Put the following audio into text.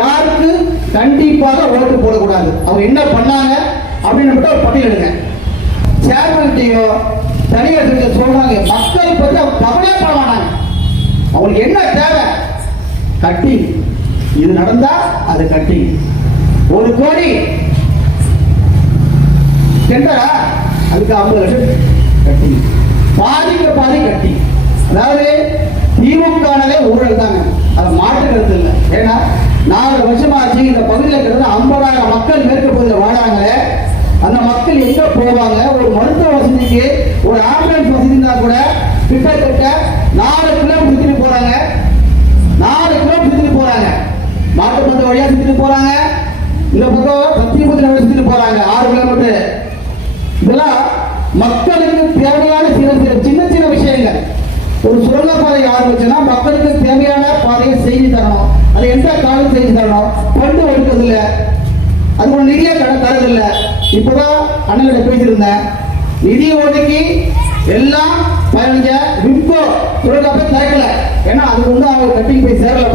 யாருக்கு கண்டிப்பாக ஓட்டு போடக்கூடாது, அவங்க என்ன பண்ணாங்க அப்படின்னு மட்டும் ஒரு பட்டியல் எடுங்க. சேர்மன்கிட்டயோ தனியார் சொல்றாங்க, மக்கள் பற்றி அவங்க கவலையே பண்ண மாட்டாங்க. அவங்களுக்கு என்ன தேவை? கட்டி. இது நடந்தா அது கட்டி. 1 கோடி டெண்டரா, அதுக்கு 50 லட்சம் கட்டி. பாதிக்கு பாதி கட்டி. அதாவது திமுகனாலே ஊழல் தாங்க, அது மாற்று கருத்து இல்லை. ஏன்னா 4 வருஷமாச்சு இந்த பகுதியில் கிட்ட 50,000 மக்கள் மேற்கு பகுதியில் வாழாங்களே, அந்த மக்கள் எங்க போவாங்க? ஒரு மருத்துவ வசதிக்கு, ஒரு ஆம்புலன்ஸ் வசதி இருந்தா கூட கிட்டத்தட்ட 4 கிலோமீட்டர் சுத்திட்டு போறாங்க. 4 கிலோமீட்டர் சுத்திட்டு போறாங்க. மாட்டுப்பந்த வழியா சுத்திட்டு போறாங்க. இந்த பக்கம் சத்தியபுத்திர வழியா சுத்திட்டு போறாங்க 6 கிலோமீட்டர். இதெல்லாம் மக்களுக்கு தேவையான சின்ன சின்ன விஷயங்கள். ஒரு சுரங்கப்பாதை ஆரம்பிச்சுன்னா மக்களுக்கு தேவையான பாதையை செய்து தரணும். அதை எந்த காலம் செய்து தரணும்? பண்டு ஒடுக்கிறது இல்லை, அது ஒரு நிதியை தரதில்லை. இப்போதான் அண்ணன் பேசியிருந்தேன், நிதி ஒதுக்கி எல்லாம் 15 விம்கோ சுரங்கப்பை திறக்கல. ஏன்னா அது வந்து அவங்க கட்டிங் போய் சேரல.